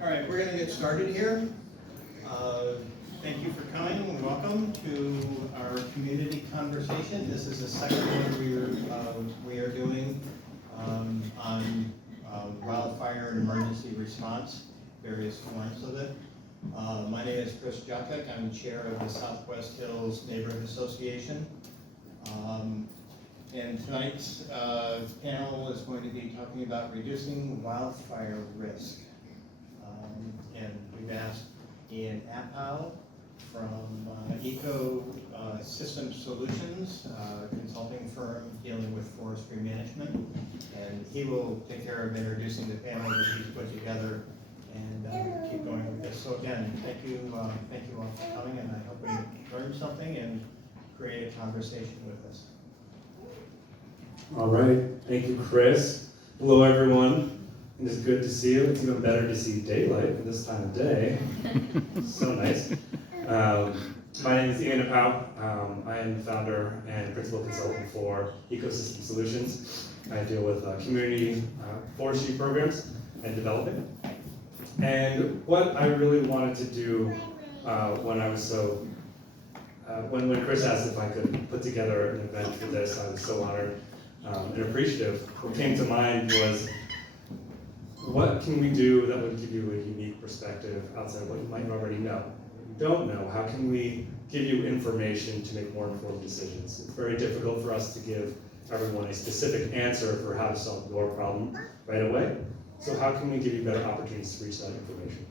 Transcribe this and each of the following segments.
All right, we're going to get started here. Thank you for coming and welcome to our community conversation. This is the second one we are doing on wildfire and emergency response, various forms of it. My name is Chris Jockheck. I'm chair of the Southwest Hills Neighborhood Association. And tonight's panel is going to be talking about reducing wildfire risk. And we've asked Ian Appow from Ecosystem Solutions, consulting firm dealing with forestry management. And he will take care of introducing the panel that he's put together and keep going with this. So again, thank you all for coming, and I hope we learned something and create a conversation with us. All right, thank you, Chris. Hello, everyone. It is good to see you. It's even better to see daylight at this time of day. So nice. My name is Ian Appow. I am the founder and principal consultant for Ecosystem Solutions. I deal with community forestry programs and development. And what I really wanted to do when Chris asked if I could put together an event for this, I was so honored and appreciative. What came to mind was, what can we do that would give you a unique perspective outside of what you might already know? What you don't know, how can we give you information to make more informed decisions? It's very difficult for us to give everyone a specific answer for how to solve your problem right away. So how can we give you better opportunities to reach that information?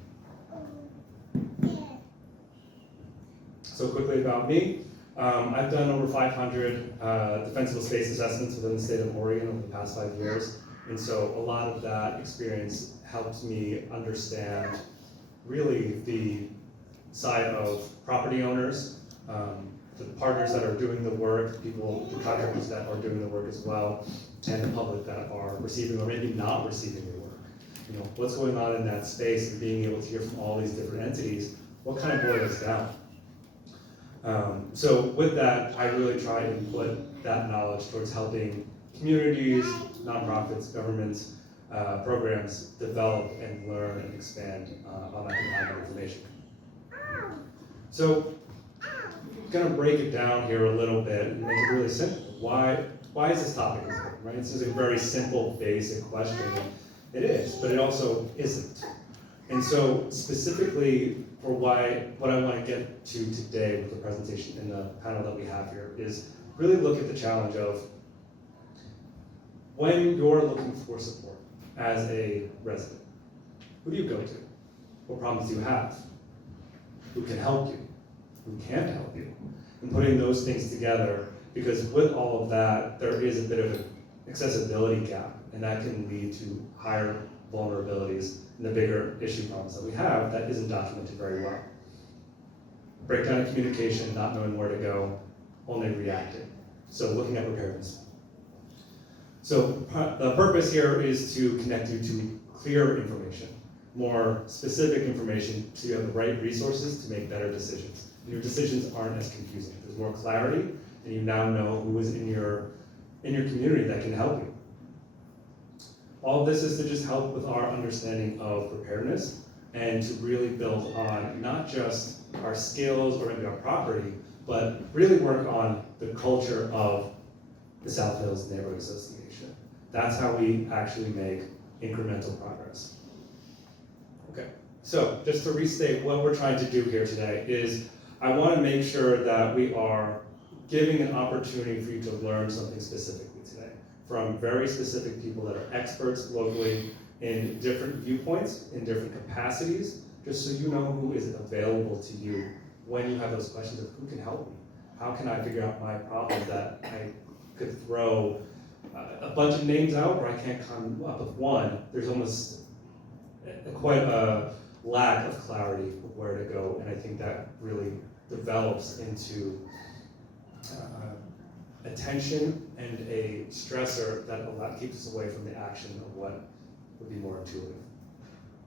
So quickly about me. I've done over 500 defensible space assessments within the state of Oregon over the past 5 years. And so a lot of that experience helps me understand really the side of property owners, the partners that are doing the work, the contractors that are doing the work as well, and the public that are receiving or maybe not receiving the work. You know, what's going on in that space and being able to hear from all these different entities, what kind of boils down? So with that, I really try and put that knowledge towards helping communities, nonprofits, governments, programs develop and learn and expand on that kind of information. So I'm going to break it down here a little bit and make it really simple. Why is this topic important, right? This is a very simple, basic question. It is, but it also isn't. And so specifically for what I want to get to today with the presentation in the panel that we have here is really look at the challenge of when you're looking for support as a resident. Who do you go to? What problems do you have? Who can help you? Who can't help you? And putting those things together, because with all of that, there is a bit of an accessibility gap, and that can lead to higher vulnerabilities and the bigger issue problems that we have that isn't documented very well. Breakdown in communication, not knowing where to go, only reacting. So looking at preparedness. So the purpose here is to connect you to clear information, more specific information, so you have the right resources to make better decisions. And your decisions aren't as confusing. There's more clarity, and you now know who is in your community that can help you. All of this is to just help with our understanding of preparedness and to really build on not just our skills or maybe our property, but really work on the culture of the South Hills Neighborhood Association. That's how we actually make incremental progress. Okay, so just to restate what we're trying to do here today is I want to make sure that we are giving an opportunity for you to learn something specifically today from very specific people that are experts locally in different viewpoints, in different capacities, just so you know who is available to you when you have those questions of who can help me? How can I figure out my problem that I could throw a bunch of names out where I can't come up with one? There's almost quite a lack of clarity of where to go, and I think that really develops into attention and a stressor that keeps us away from the action of what would be more intuitive.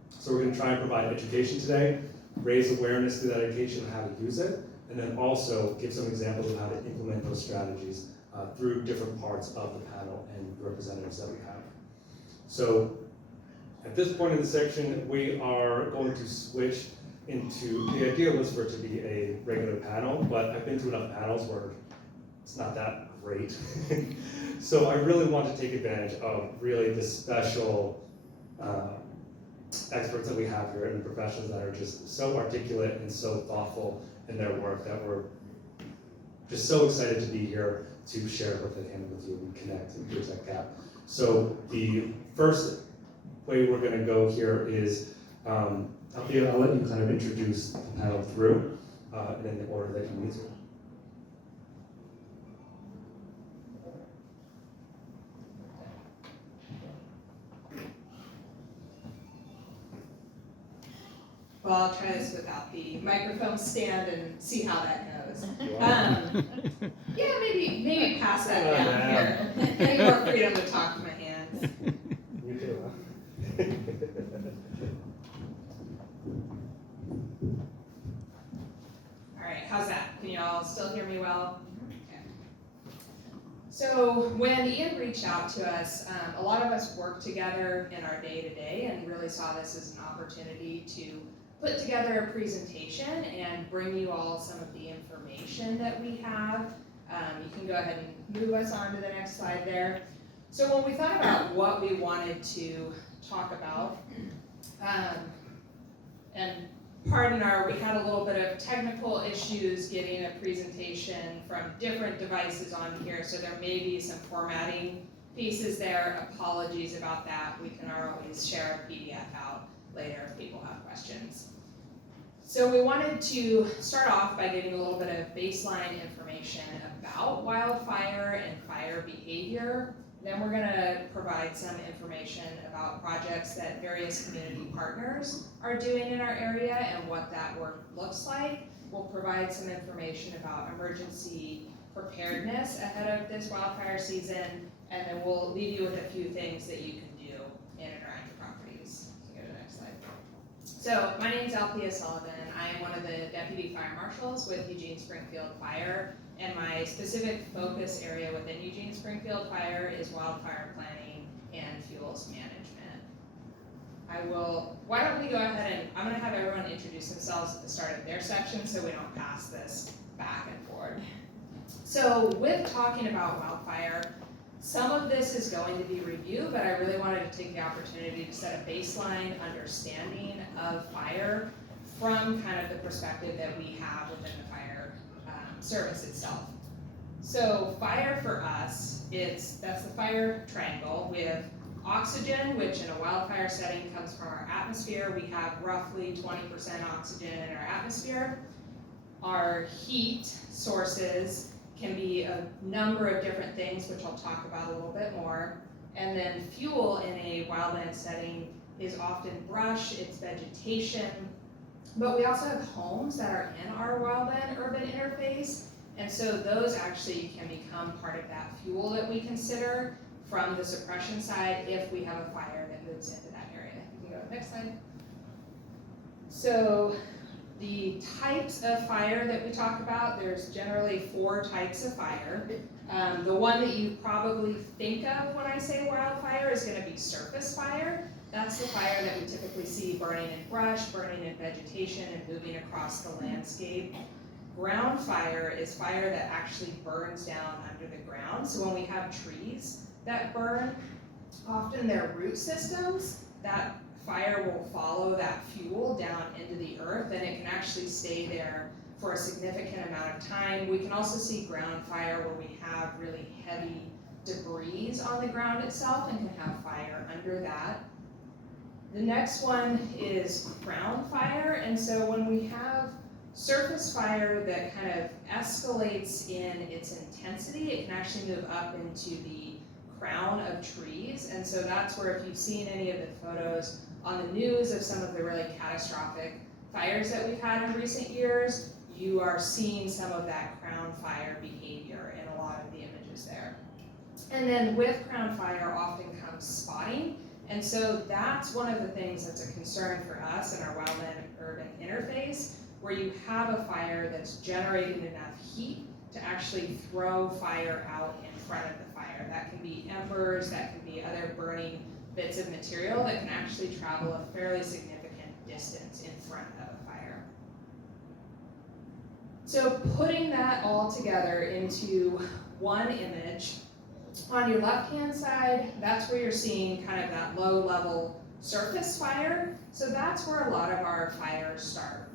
So we're going to try and provide education today, raise awareness through that education on how to use it, and then also give some examples of how to implement those strategies through different parts of the panel and representatives that we have. So At this point in the section, we are going to switch into, the idea was for it to be a regular panel, but I've been to enough panels where it's not that great. So I really want to take advantage of really the special experts that we have here and the professionals that are just so articulate and so thoughtful in their work that we're just so excited to be here to share what they can with you and connect and bridge that gap. So the first way we're going to go here is, Althea, I'll let you kind of introduce the panel through and in the order that you need to. Well, I'll try this without the microphone stand and see how that goes. Yeah, maybe pass that down here. Any more freedom to talk with my hands. You too, huh? All right, how's that? Can you all still hear me well? Okay. So when Ian reached out to us, a lot of us work together in our day-to-day and really saw this as an opportunity to put together a presentation and bring you all some of the information that we have. You can go ahead and move us on to the next slide there. So when we thought about what we wanted to talk about, and pardon we had a little bit of technical issues getting a presentation from different devices on here, so there may be some formatting pieces there. Apologies about that. We can always share a PDF out later if people have questions. So we wanted to start off by giving a little bit of baseline information about wildfire and fire behavior. Then we're going to provide some information about projects that various community partners are doing in our area and what that work looks like. We'll provide some information about emergency preparedness ahead of this wildfire season, and then we'll leave you with a few things that you can do in and around your properties. Go to the next slide. So my name is Althea Sullivan. I am one of the deputy fire marshals with Eugene Springfield Fire, and my specific focus area within Eugene Springfield Fire is wildfire planning and fuels management. Why don't we go ahead and, I'm gonna have everyone introduce themselves at the start of their section so we don't pass this back and forth. So with talking about wildfire, some of this is going to be review, but I really wanted to take the opportunity to set a baseline understanding of fire from kind of the perspective that we have within the fire service itself. So fire for us, that's the fire triangle. We have oxygen, which in a wildfire setting comes from our atmosphere. We have roughly 20% oxygen in our atmosphere. Our heat sources can be a number of different things, which I'll talk about a little bit more. And then fuel in a wildland setting is often brush, it's vegetation, but we also have homes that are in our wildland urban interface, and so those actually can become part of that fuel that we consider from the suppression side if we have a fire that moves into that area. You can go to the next slide. So the types of fire that we talk about, there's generally 4 types of fire. The one that you probably think of when I say wildfire is going to be surface fire. That's the fire that we typically see burning in brush, burning in vegetation, and moving across the landscape. Ground fire is fire that actually burns down under the ground. So when we have trees that burn, often their root systems, that fire will follow that fuel down into the earth, and it can actually stay there for a significant amount of time. We can also see ground fire where we have really heavy debris on the ground itself and can have fire under that. The next one is crown fire, and so when we have surface fire that kind of escalates in its intensity, it can actually move up into the crown of trees, and so that's where, if you've seen any of the photos on the news of some of the really catastrophic fires that we've had in recent years, you are seeing some of that crown fire behavior in a lot of the images there. And then with crown fire often comes spotting, and so that's one of the things that's a concern for us in our wildland urban interface, where you have a fire that's generating enough heat to actually throw fire out in front of the fire. That can be embers, that can be other burning bits of material that can actually travel a fairly significant distance in front of a fire. So putting that all together into one image, on your left-hand side, that's where you're seeing kind of that low-level surface fire. So that's where a lot of our fires start.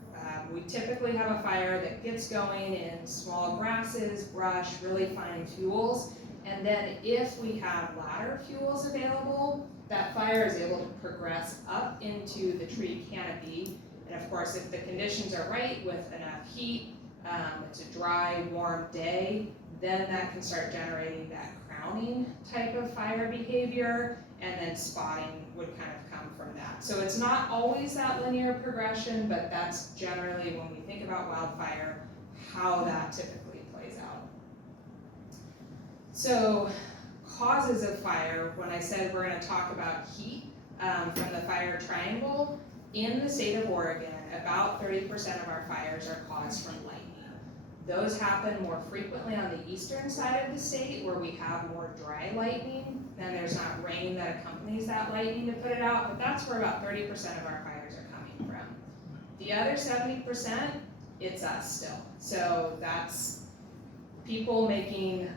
We typically have a fire that gets going in small grasses, brush, really fine fuels, and then if we have ladder fuels available, that fire is able to progress up into the tree canopy. And of course, if the conditions are right with enough heat, it's a dry, warm day, then that can start generating that crowning type of fire behavior, and then spotting would kind of come from that. So it's not always that linear progression, but that's generally, when we think about wildfire, how that typically plays out. So causes of fire, when I said we're going to talk about heat from the fire triangle, in the state of Oregon, about 30% of our fires are caused from lightning. Those happen more frequently on the eastern side of the state, where we have more dry lightning, and there's not rain that accompanies that lightning to put it out, but that's where about 30% of our fires are coming from. The other 70%, it's us still. So that's people making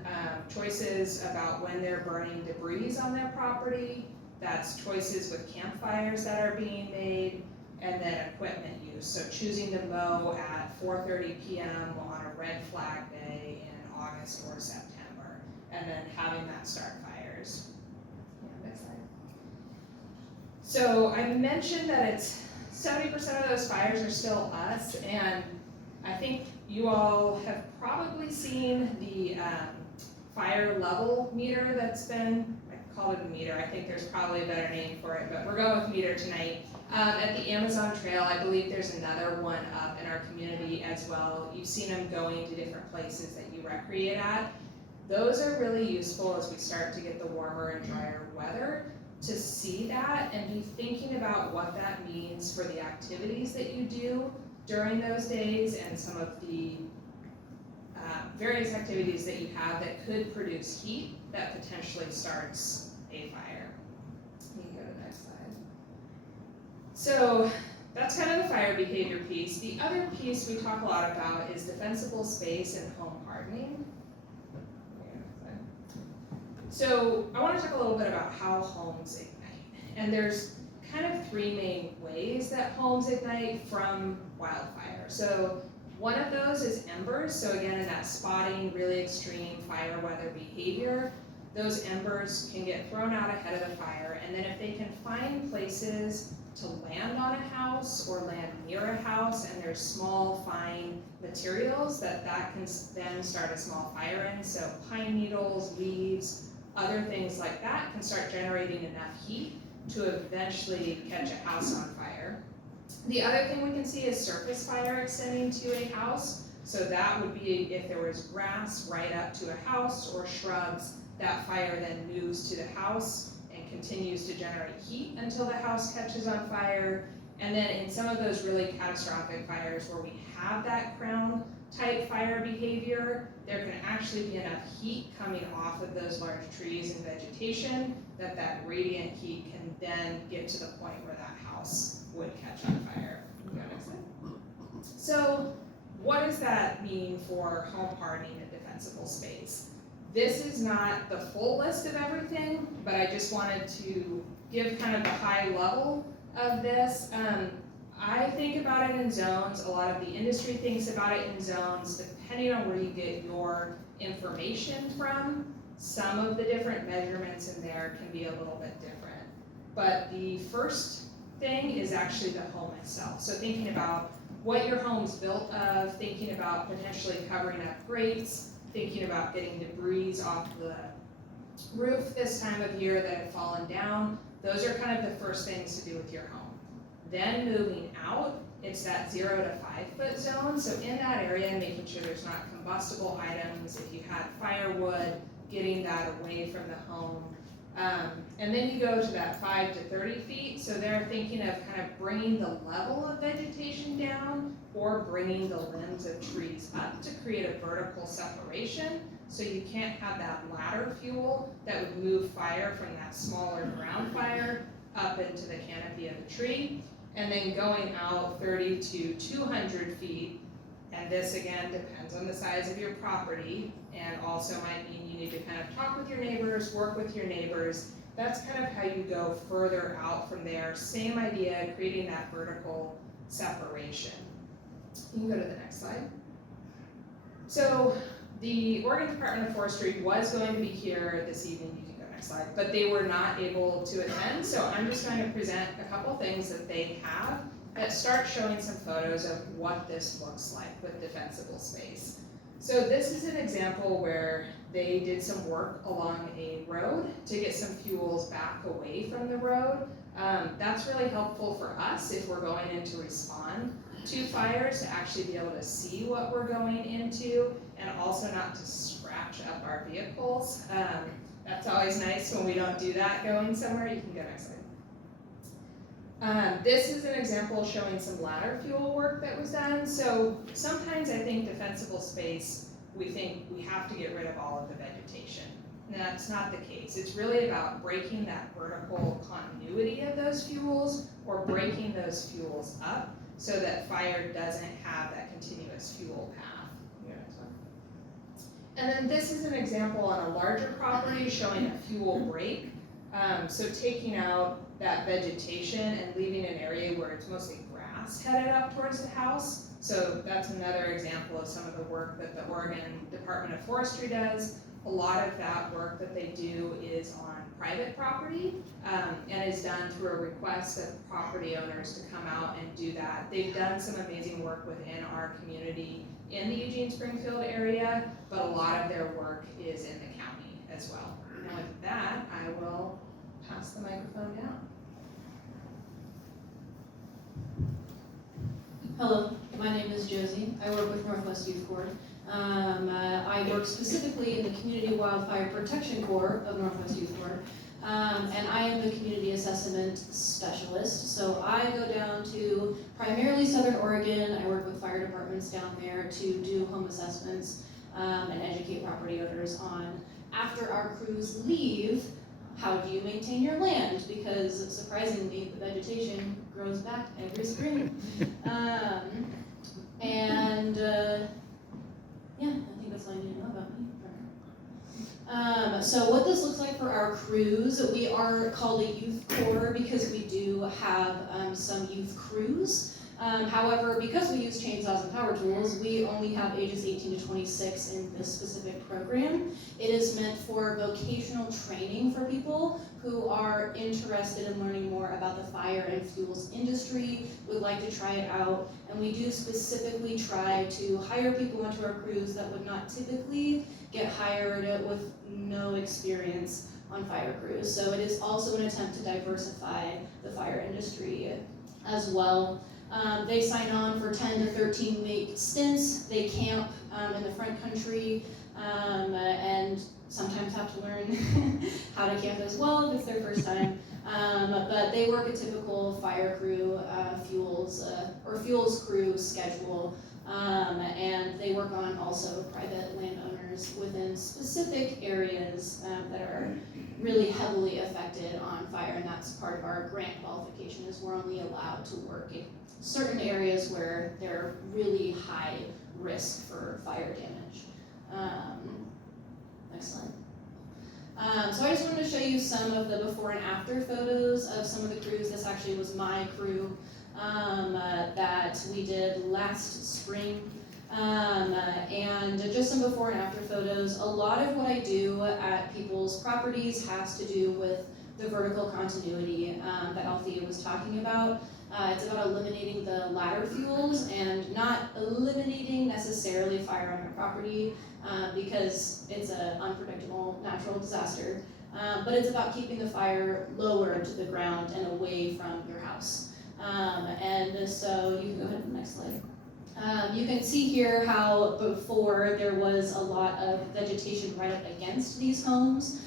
choices about when they're burning debris on their property, that's choices with campfires that are being made, and then equipment use. So choosing to mow at 4:30 p.m. on a red flag day in August or September, and then having that start fires. Yeah, next slide. So I mentioned that it's 70% of those fires are still us, and I think you all have probably seen the fire level meter that's been, I call it a meter, I think there's probably a better name for it, but we're going with meter tonight. At the Amazon Trail, I believe there's another one up in our community as well. You've seen them going to different places that you recreate at. Those are really useful as we start to get the warmer and drier weather, to see that and be thinking about what that means for the activities that you do during those days, and some of the various activities that you have that could produce heat that potentially starts a fire. You can go to the next slide. So that's kind of the fire behavior piece. The other piece we talk a lot about is defensible space and home hardening. So I want to talk a little bit about how homes ignite. And there's kind of three main ways that homes ignite from wildfire. So one of those is embers. So again, in that spotting, really extreme fire weather behavior, those embers can get thrown out ahead of the fire. And then if they can find places to land on a house or land near a house, and there's small, fine materials that can then start a small fire in. So pine needles, leaves, other things like that can start generating enough heat to eventually catch a house on fire. The other thing we can see is surface fire extending to a house. So that would be if there was grass right up to a house or shrubs, that fire then moves to the house and continues to generate heat until the house catches on fire. And then in some of those really catastrophic fires where we have that crown type fire behavior, there can actually be enough heat coming off of those large trees and vegetation that radiant heat can then get to the point where that house would catch on fire. So what does that mean for home hardening and defensible space? This is not the full list of everything, but I just wanted to give kind of the high level of this. I think about it in zones. A lot of the industry thinks about it in zones. Depending on where you get your information from, some of the different measurements in there can be a little bit different. But the first thing is actually the home itself. So thinking about what your home's built of, thinking about potentially covering up grates, thinking about getting debris off the roof this time of year that have fallen down. Those are kind of the first things to do with your home. Then moving out, it's that 0 to 5 foot zone. So in that area, making sure there's not combustible items. If you had firewood, getting that away from the home. And then you go to that 5 to 30 feet. So they're thinking of kind of bringing the level of vegetation down or bringing the limbs of trees up to create a vertical separation So you can't have that ladder fuel that would move fire from that smaller ground fire up into the canopy of the tree. And then going out 30 to 200 feet, and this again depends on the size of your property, and also might mean you need to kind of talk with your neighbors, work with your neighbors. That's kind of how you go further out from there. Same idea, creating that vertical separation. You can go to the next slide. So the Oregon Department of Forestry was going to be here this evening. You can go next slide, but they were not able to attend. So I'm just going to present a couple things that they have that start showing some photos of what this looks like with defensible space. So this is an example where they did some work along a road to get some fuels back away from the road. That's really helpful for us if we're going in to respond to fires, to actually be able to see what we're going into, and also not to scratch up our vehicles. That's always nice when we don't do that going somewhere. You can go next slide. This is an example showing some ladder fuel work that was done. So sometimes I think defensible space, we think we have to get rid of all of the vegetation. And that's not the case. It's really about breaking that vertical continuity of those fuels, or breaking those fuels up so that fire doesn't have that continuous fuel path. Yeah, next one. And then this is an example on a larger property showing a fuel break. So taking out that vegetation and leaving an area where it's mostly grass headed up towards the house. So that's another example of some of the work that the Oregon Department of Forestry does. A lot of that work that they do is on private property, and is done through a request of property owners to come out and do that. They've done some amazing work within our community in the Eugene-Springfield area, but a lot of their work is in the county as well. And with that, I will pass the microphone down. Hello, my name is Josie. I work with Northwest Youth Corps. I work specifically in the Community Wildfire Protection Corps of Northwest Youth Corps, and I am the Community Assessment Specialist. So I go down to primarily Southern Oregon. I work with fire departments down there to do home assessments and educate property owners on, after our crews leave, how do you maintain your land? Because surprisingly, the vegetation grows back every spring. Yeah, I think that's all I need to know about me. So what this looks like for our crews, we are called a youth corps because we do have some youth crews. However, because we use chainsaws and power tools, we only have ages 18 to 26 in this specific program. It is meant for vocational training for people who are interested in learning more about the fire and fuels industry, would like to try it out, and we do specifically try to hire people into our crews that would not typically get hired with no experience on fire crews. So it is also an attempt to diversify the fire industry as well. They sign on for 10 to 13 week stints. They camp in the front country and sometimes have to learn how to camp as well if it's their first time. But they work a typical fire crew, fuels crew schedule, and they work on also private landowners within specific areas that are really heavily affected on fire, and that's part of our grant qualification, is we're only allowed to work in certain areas where they're really high risk for fire damage. Next slide. So I just wanted to show you some of the before and after photos of some of the crews. This actually was my crew that we did last spring. And just some before and after photos. A lot of what I do at people's properties has to do with the vertical continuity that Althea was talking about. It's about eliminating the ladder fuels and not eliminating necessarily fire on your property because it's an unpredictable natural disaster. But it's about keeping the fire lower to the ground and away from your house. And so you can go ahead to the next slide. You can see here how before there was a lot of vegetation right up against these homes.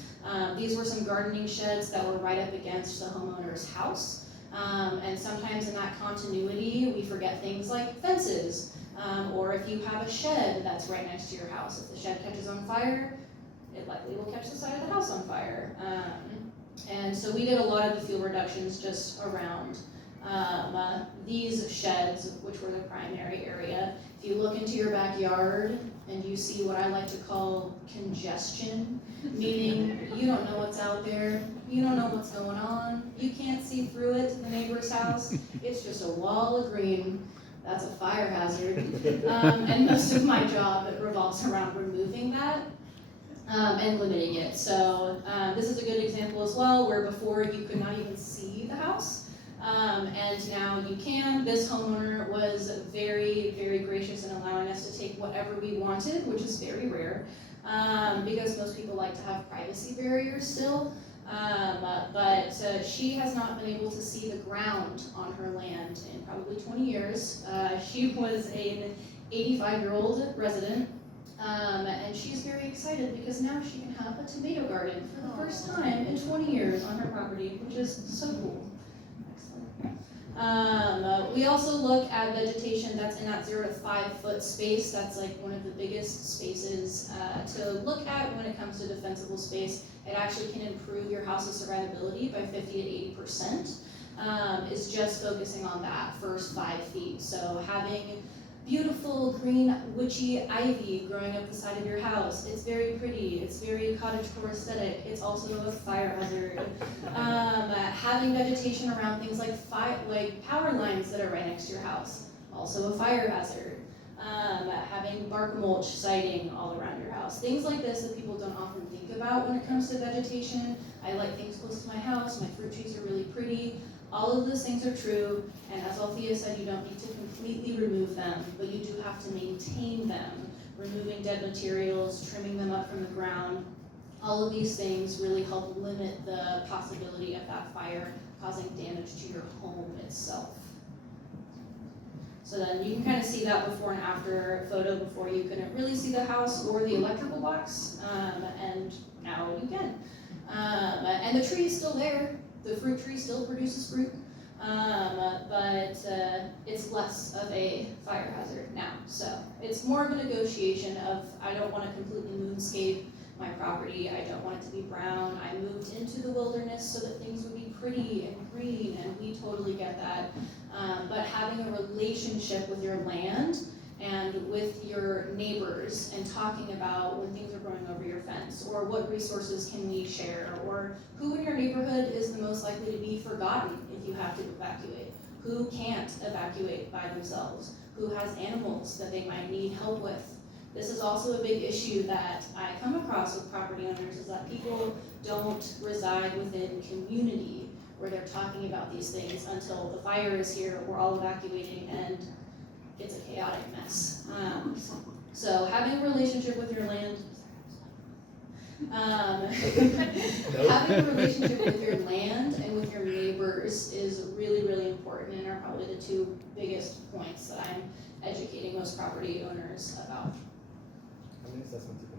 These were some gardening sheds that were right up against the homeowner's house. And sometimes in that continuity, we forget things like fences. Or if you have a shed that's right next to your house, if the shed catches on fire, it likely will catch the side of the house on fire. And so we did a lot of the fuel reductions just around these sheds, which were the primary area. If you look into your backyard and you see what I like to call congestion, meaning you don't know what's out there, you don't know what's going on, you can't see through it to the neighbor's house, it's just a wall of green, that's a fire hazard. And most of my job revolves around removing that and limiting it. So this is a good example as well, where before you could not even see the house. And now you can. This homeowner was very, very gracious in allowing us to take whatever we wanted, which is very rare, because most people like to have privacy barriers still. But she has not been able to see the ground on her land in probably 20 years. She was an 85-year-old resident, and she's very excited because now she can have a tomato garden for the first time in 20 years on her property, which is so cool. We also look at vegetation that's in that 0 to 5 foot space. That's like one of the biggest spaces to look at when it comes to defensible space. It actually can improve your house's survivability by 50 to 80%. Is just focusing on that first 5 feet. So having beautiful green witchy ivy growing up the side of your house. It's very pretty, it's very cottagecore aesthetic, it's also a fire hazard. Having vegetation around things like power lines that are right next to your house, also a fire hazard. Having bark mulch siding all around your house. Things like this that people don't often think about when it comes to vegetation. I like things close to my house, my fruit trees are really pretty. All of those things are true, and as Althea said, you don't need to completely remove them, but you do have to maintain them. Removing dead materials, trimming them up from the ground, all of these things really help limit the possibility of that fire causing damage to your home itself. So then you can kind of see that before and after photo. Before you couldn't really see the house or the electrical box, and now you can. And the tree is still there. The fruit tree still produces fruit, but it's less of a fire hazard now. So it's more of a negotiation of, I don't want to completely moonscape my property, I don't want it to be brown. I moved into the wilderness so that things would be pretty and green, and we totally get that. But having a relationship with your land and with your neighbors and talking about when things are growing over your fence, or what resources can we share, or who in your neighborhood is the most likely to be forgotten if you have to evacuate, who can't evacuate by themselves, who has animals that they might need help with. This is also a big issue that I come across with property owners, is that people don't reside within community where they're talking about these things until the fire is here, we're all evacuating, and it's a chaotic mess. So having a relationship with your land, having a relationship with your land and with your neighbors is really, really important, and are probably the 2 biggest points that I'm educating most property owners about. How many assessments have you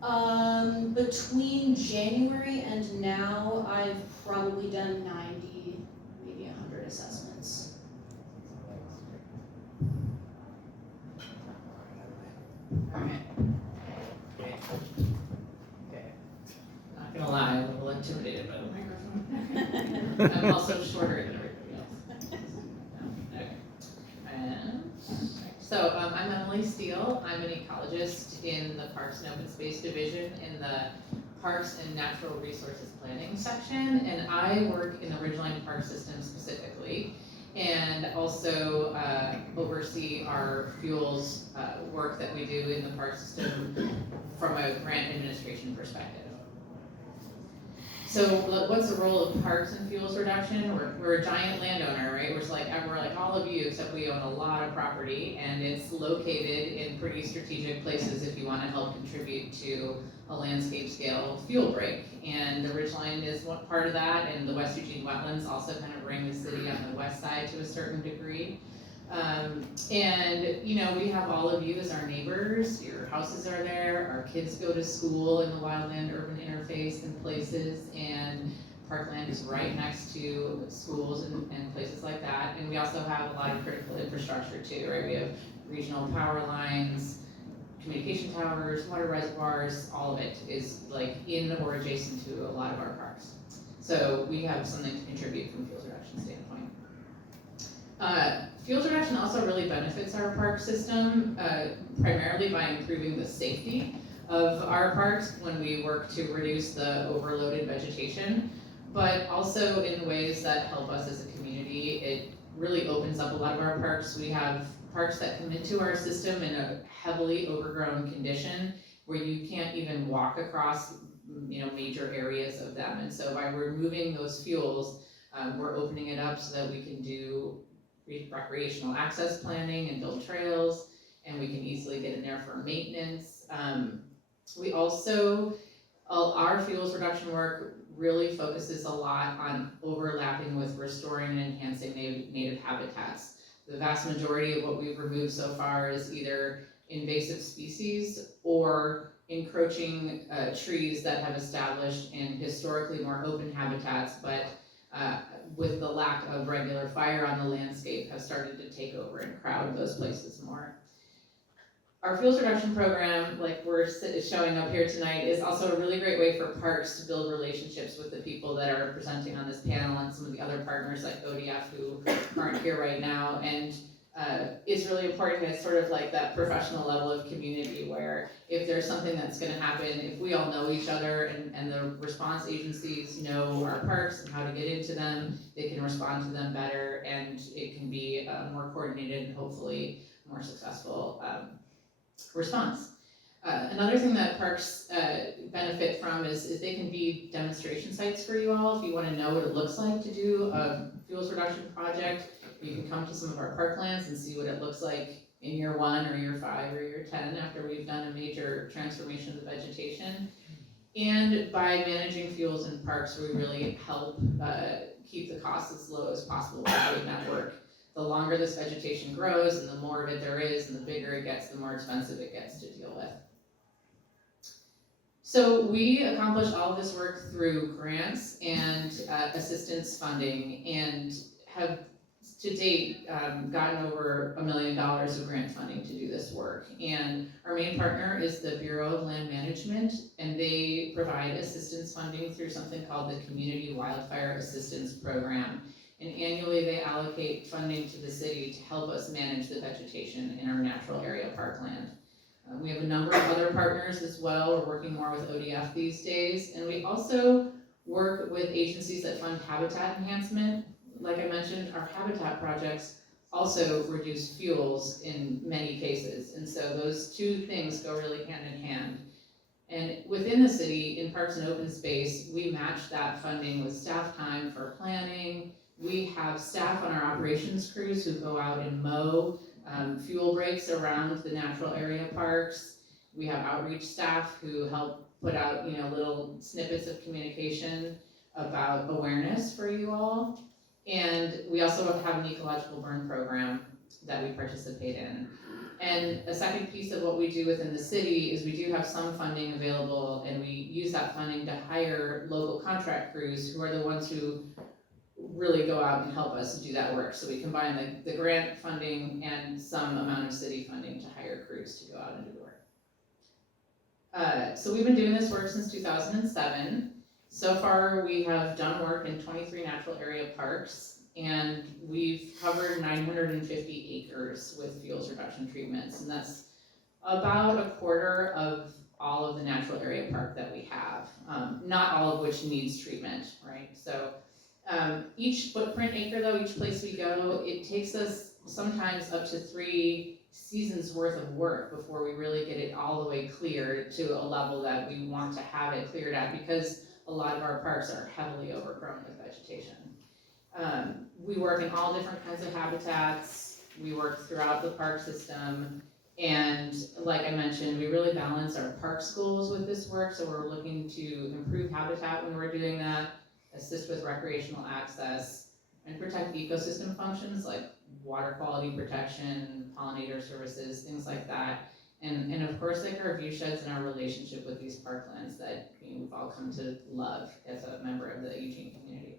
done? Between January and now, I've probably done 90, maybe 100 assessments. Alright. Okay. Not gonna lie, I'm a little intimidated by the microphone. I'm also shorter than everybody else. No, okay. And, so, I'm Emily Steele. I'm an ecologist in the Parks and Open Space Division in the Parks and Natural Resources Planning section, and I work in the Ridgeline Park System specifically, and also oversee our fuels work that we do in the park system from a grant administration perspective. So what's the role of parks and fuels reduction? We're a giant landowner, right? We're like all of you, except we own a lot of property, and it's located in pretty strategic places if you want to help contribute to a landscape scale fuel break. And the Ridgeline is one part of that, and the West Eugene wetlands also kind of ring the city on the west side to a certain degree. And you know, we have all of you as our neighbors. Your houses are there, our kids go to school in the wildland urban interface and places, and parkland is right next to schools and places like that. And we also have a lot of critical infrastructure too, right? We have regional power lines, communication towers, water reservoirs, all of it is like in or adjacent to a lot of our parks. So we have something to contribute from fuels reduction standpoint. Fuels reduction also really benefits our park system, primarily by improving the safety of our parks when we work to reduce the overloaded vegetation, but also in ways that help us as a community. It really opens up a lot of our parks. We have parks that come into our system in a heavily overgrown condition where you can't even walk across, major areas of them. And so by removing those fuels, we're opening it up so that we can do recreational access planning and build trails, and we can easily get in there for maintenance. We also, our fuels reduction work really focuses a lot on overlapping with restoring and enhancing native habitats. The vast majority of what we've removed so far is either invasive species or encroaching trees that have established in historically more open habitats, but with the lack of regular fire on the landscape have started to take over and crowd those places more. Our fuels reduction program, like we're showing up here tonight, is also a really great way for parks to build relationships with the people that are presenting on this panel and some of the other partners like ODF who aren't here right now. And it's really important. It's sort of like that professional level of community where if there's something that's going to happen, if we all know each other and the response agencies know our parks and how to get into them, they can respond to them better, and it can be more coordinated and hopefully more successful response. Another thing that parks benefit from is they can be demonstration sites for you all. If you want to know what it looks like to do a fuels reduction project, you can come to some of our parklands and see what it looks like in year 1 or year 5 or year 10 after we've done a major transformation of the vegetation. And by managing fuels in parks, we really help keep the costs as low as possible by doing that work. The longer this vegetation grows and the more of it there is and the bigger it gets, the more expensive it gets to deal with. So we accomplish all of this work through grants and assistance funding, and have to date gotten over $1 million of grant funding to do this work. And our main partner is the Bureau of Land Management, and they provide assistance funding through something called the Community Wildfire Assistance Program. And annually they allocate funding to the city to help us manage the vegetation in our natural area parkland. We have a number of other partners as well. We're working more with ODF these days, and we also work with agencies that fund habitat enhancement. Like I mentioned, our habitat projects also reduce fuels in many cases, and so those two things go really hand in hand. And within the city, in parks and open space, we match that funding with staff time for planning. We have staff on our operations crews who go out and mow fuel breaks around the natural area parks. We have outreach staff who help put out, little snippets of communication about awareness for you all. And we also have an ecological burn program that we participate in. And a second piece of what we do within the city is we do have some funding available, and we use that funding to hire local contract crews who are the ones who really go out and help us do that work. So we combine the grant funding and some amount of city funding to hire crews to go out and do the work. So we've been doing this work since 2007. So far we have done work in 23 natural area parks, and we've covered 950 acres with fuels reduction treatments, and that's about a quarter of all of the natural area park that we have, not all of which needs treatment, right? So each footprint acre though, each place we go, it takes us sometimes up to 3 seasons worth of work before we really get it all the way cleared to a level that we want to have it cleared at, because a lot of our parks are heavily overgrown with vegetation. We work in all different kinds of habitats. We work throughout the park system. And like I mentioned, we really balance our park schools with this work. So we're looking to improve habitat when we're doing that, assist with recreational access, and protect ecosystem functions like water quality protection, pollinator services, things like that. And of course, like our view sheds and our relationship with these parklands that we've all come to love as a member of the Eugene community.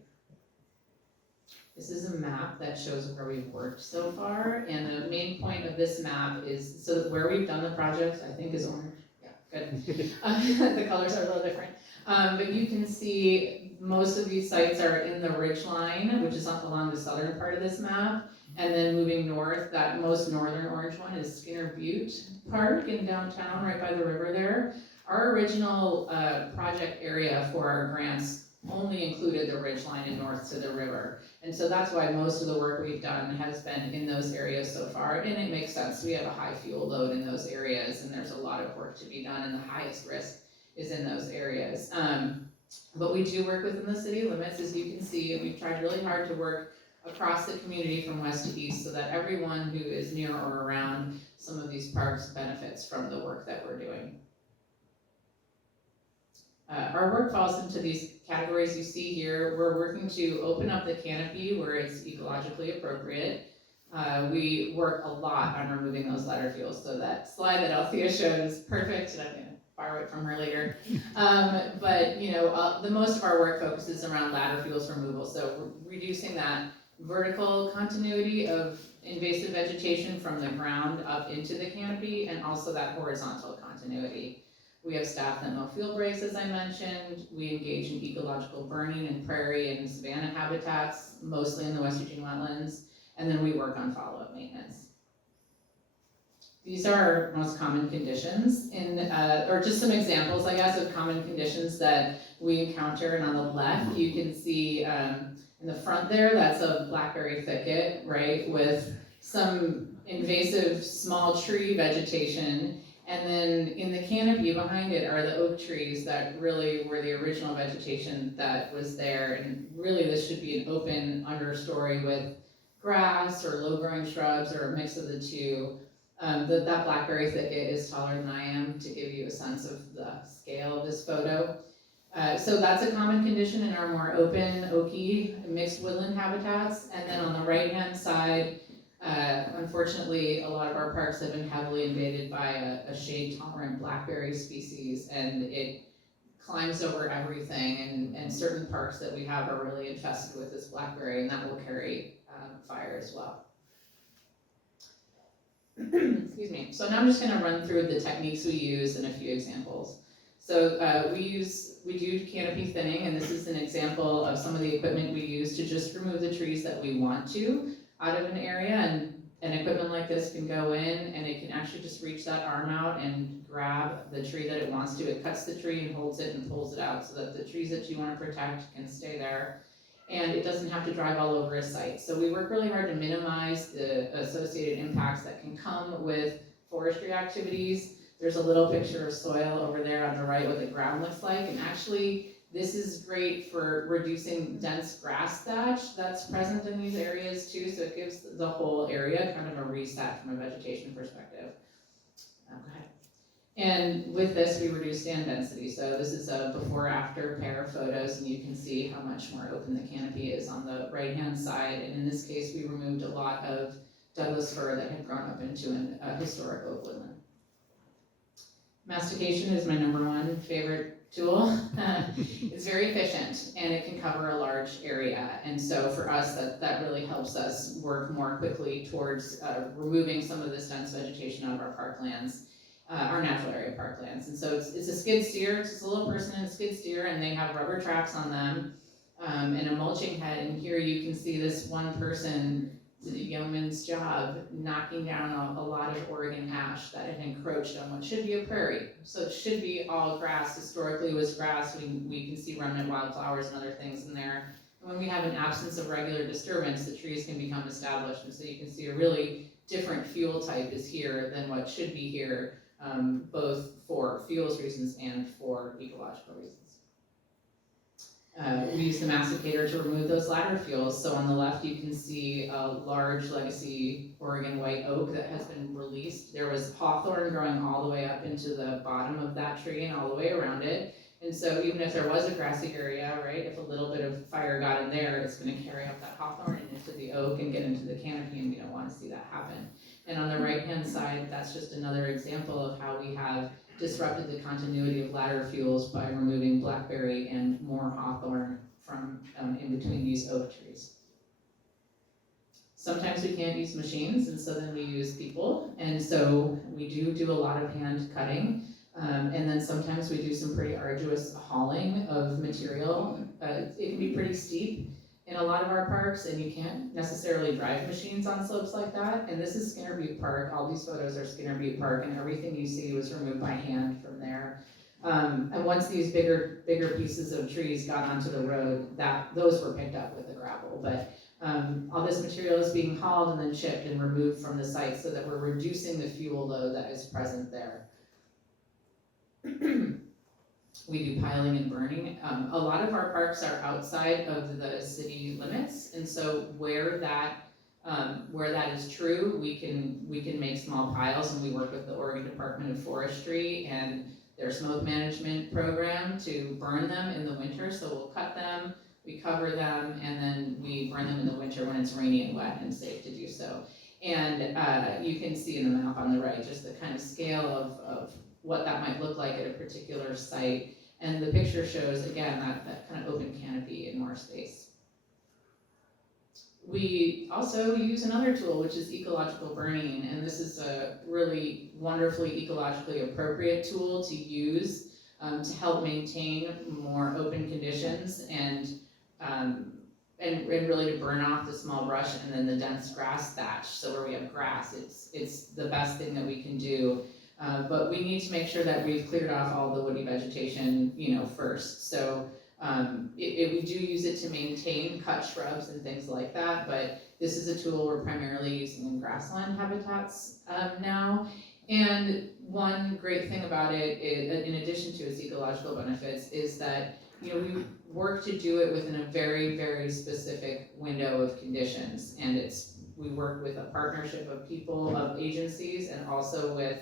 This is a map that shows where we've worked so far, and the main point of this map is, so that where we've done the project, I think is orange, yeah, good. The colors are a little different. But you can see most of these sites are in the ridge line, which is up along the southern part of this map. And then moving north, that most northern orange one is Skinner Butte Park in downtown, right by the river there. Our original project area for our grants only included the ridge line and north to the river. And so that's why most of the work we've done has been in those areas so far. And it makes sense, we have a high fuel load in those areas and there's a lot of work to be done, and the highest risk is in those areas. But we do work within the city limits, as you can see, and we've tried really hard to work across the community from west to east so that everyone who is near or around some of these parks benefits from the work that we're doing. Our work falls into these categories you see here. We're working to open up the canopy where it's ecologically appropriate. We work a lot on removing those ladder fuels, so that slide that Althea showed is perfect, and I'm gonna borrow it from her later. But you know, the most of our work focuses around ladder fuels removal, so reducing that vertical continuity of invasive vegetation from the ground up into the canopy, and also that horizontal continuity. We have staff that mow field breaks, as I mentioned. We engage in ecological burning in prairie and savanna habitats, mostly in the West Virginia wetlands, and then we work on follow-up maintenance. These are our most common conditions, or just some examples, I guess, of common conditions that we encounter. And on the left, you can see in the front there, that's a blackberry thicket, right, with some invasive small tree vegetation. And then in the canopy behind it are the oak trees that really were the original vegetation that was there. And really this should be an open understory with grass or low-growing shrubs or a mix of the two. That blackberry thicket is taller than I am, to give you a sense of the scale of this photo. So that's a common condition in our more open, oaky, mixed woodland habitats. And then on the right-hand side, unfortunately, a lot of our parks have been heavily invaded by a shade-tolerant blackberry species, and it climbs over everything, and certain parks that we have are really infested with this blackberry, and that will carry fire as well. Excuse me. So now I'm just gonna run through the techniques we use and a few examples. So we do canopy thinning, and this is an example of some of the equipment we use to just remove the trees that we want to out of an area, and equipment like this can go in and it can actually just reach that arm out and grab the tree that it wants to. It cuts the tree and holds it and pulls it out so that the trees that you want to protect can stay there, and it doesn't have to drive all over a site. So we work really hard to minimize the associated impacts that can come with forestry activities. There's a little picture of soil over there on the right, what the ground looks like, and actually this is great for reducing dense grass thatch that's present in these areas too, so it gives the whole area kind of a reset from a vegetation perspective. Go ahead. And with this, we reduce stand density. So this is a before-after pair of photos, and you can see how much more open the canopy is on the right-hand side. And in this case, we removed a lot of Douglas fir that had grown up into a historic oak woodland. Mastication is my #1 favorite tool. It's very efficient and it can cover a large area, and so for us that really helps us work more quickly towards removing some of this dense vegetation out of our parklands, our natural area parklands. And so it's a skid steer, it's just a little person in a skid steer, and they have rubber tracks on them and a mulching head, and here you can see this one person, the yeoman's job, knocking down a lot of Oregon ash that had encroached on what should be a prairie. So it should be all grass. Historically it was grass. We can see remnant wildflowers and other things in there. And when we have an absence of regular disturbance, the trees can become established. And so you can see a really different fuel type is here than what should be here, both for fuels reasons and for ecological reasons. We use the masticator to remove those ladder fuels. So on the left you can see a large legacy Oregon white oak that has been released. There was hawthorn growing all the way up into the bottom of that tree and all the way around it. And so even if there was a grassy area, right, if a little bit of fire got in there, it's going to carry up that hawthorn and into the oak and get into the canopy, and we don't want to see that happen. And on the right hand side, that's just another example of how we have disrupted the continuity of ladder fuels by removing blackberry and more hawthorn from in between these oak trees. Sometimes we can't use machines, and so then we use people, and so we do a lot of hand cutting. And then sometimes we do some pretty arduous hauling of material. It can be pretty steep in a lot of our parks, and you can't necessarily drive machines on slopes like that. And this is Skinner Butte Park. All these photos are Skinner Butte Park, and everything you see was removed by hand from there. And once these bigger pieces of trees got onto the road, those were picked up with the gravel. But all this material is being hauled and then shipped and removed from the site so that we're reducing the fuel load that is present there. We do piling and burning. A lot of our parks are outside of the city limits, and so where that is true, we can make small piles, and we work with the Oregon Department of Forestry and their smoke management program to burn them in the winter. So we'll cut them, we cover them, and then we burn them in the winter when it's rainy and wet and safe to do so. And you can see in the map on the right just the kind of scale of what that might look like at a particular site. And the picture shows, again, that kind of open canopy and more space. We also use another tool, which is ecological burning, and this is a really wonderfully ecologically appropriate tool to use to help maintain more open conditions and really to burn off the small brush and then the dense grass thatch. So where we have grass, it's the best thing that we can do. But we need to make sure that we've cleared off all the woody vegetation, first. So we do use it to maintain cut shrubs and things like that, but this is a tool we're primarily using in grassland habitats now. And one great thing about it, in addition to its ecological benefits, is that we work to do it within a very, very specific window of conditions. And we work with a partnership of people, of agencies, and also with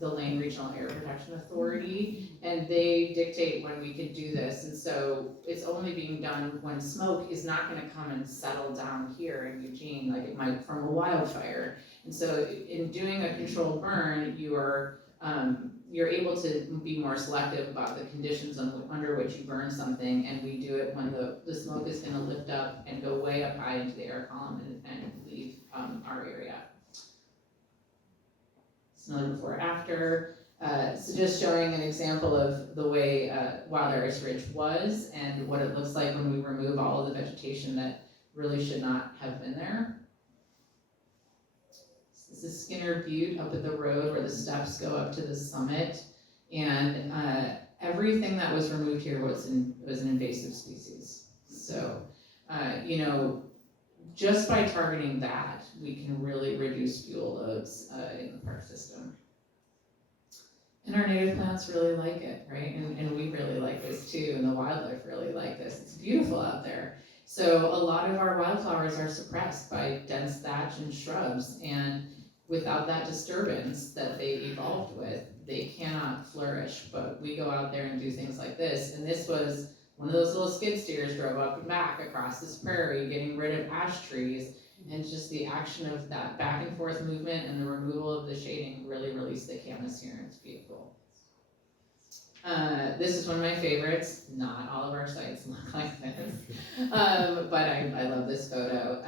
the Lane Regional Air Protection Authority, and they dictate when we can do this. And so it's only being done when smoke is not going to come and settle down here in Eugene like it might from a wildfire. And so in doing a controlled burn, you're able to be more selective about the conditions under which you burn something, and we do it when the smoke is going to lift up and go way up high into the air column and leave our area. Another before after, so just showing an example of the way Wild Iris Ridge was and what it looks like when we remove all of the vegetation that really should not have been there. This is Skinner Butte up at the road where the steps go up to the summit, and everything that was removed here was an invasive species. So, just by targeting that, we can really reduce fuel loads in the park system. And our native plants really like it, right? And we really like this too, and the wildlife really like this. It's beautiful out there. So a lot of our wildflowers are suppressed by dense thatch and shrubs, and without that disturbance that they evolved with, they cannot flourish. But we go out there and do things like this, and this was one of those little skid steers drove up and back across this prairie, getting rid of ash trees, and just the action of that back and forth movement and the removal of the shading really released the canvas here, and it's beautiful. This is one of my favorites. Not all of our sites look like this, but I love this photo.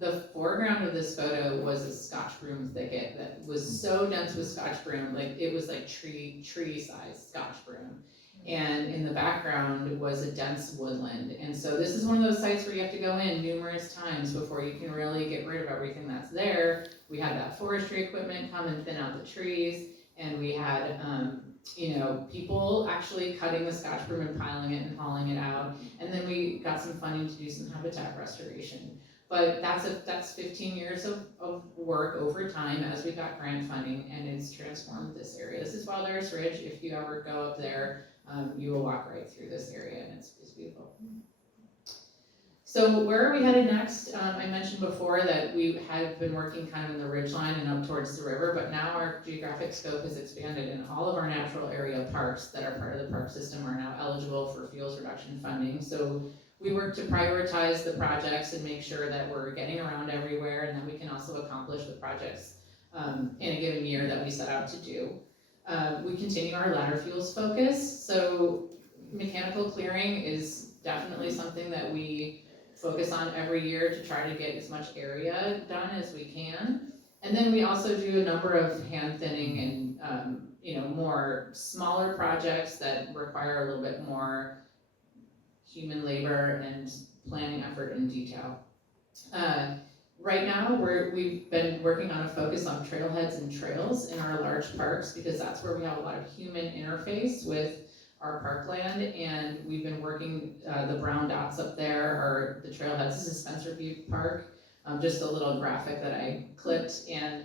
The foreground of this photo was a Scotch broom thicket that was so dense with Scotch broom, like it was like tree-sized Scotch broom. And in the background was a dense woodland. And so this is one of those sites where you have to go in numerous times before you can really get rid of everything that's there. We had that forestry equipment come and thin out the trees, and we had people actually cutting the Scotch broom and piling it and hauling it out. And then we got some funding to do some habitat restoration. But that's 15 years of work over time as we got grant funding, and it's transformed this area. This is Wild Iris Ridge. If you ever go up there, you will walk right through this area, and it's beautiful. So where are we headed next? I mentioned before that we had been working kind of in the ridgeline and up towards the river, but now our geographic scope has expanded, and all of our natural area parks that are part of the park system are now eligible for fuels reduction funding. So we work to prioritize the projects and make sure that we're getting around everywhere, and that we can also accomplish the projects in a given year that we set out to do. We continue our ladder fuels focus. So mechanical clearing is definitely something that we focus on every year to try to get as much area done as we can. And then we also do a number of hand thinning and, more smaller projects that require a little bit more human labor and planning effort and detail. Right now, we've been working on a focus on trailheads and trails in our large parks because that's where we have a lot of human interface with our parkland, and we've been working, the brown dots up there are the trailheads. This is Spencer View Park, just a little graphic that I clipped, and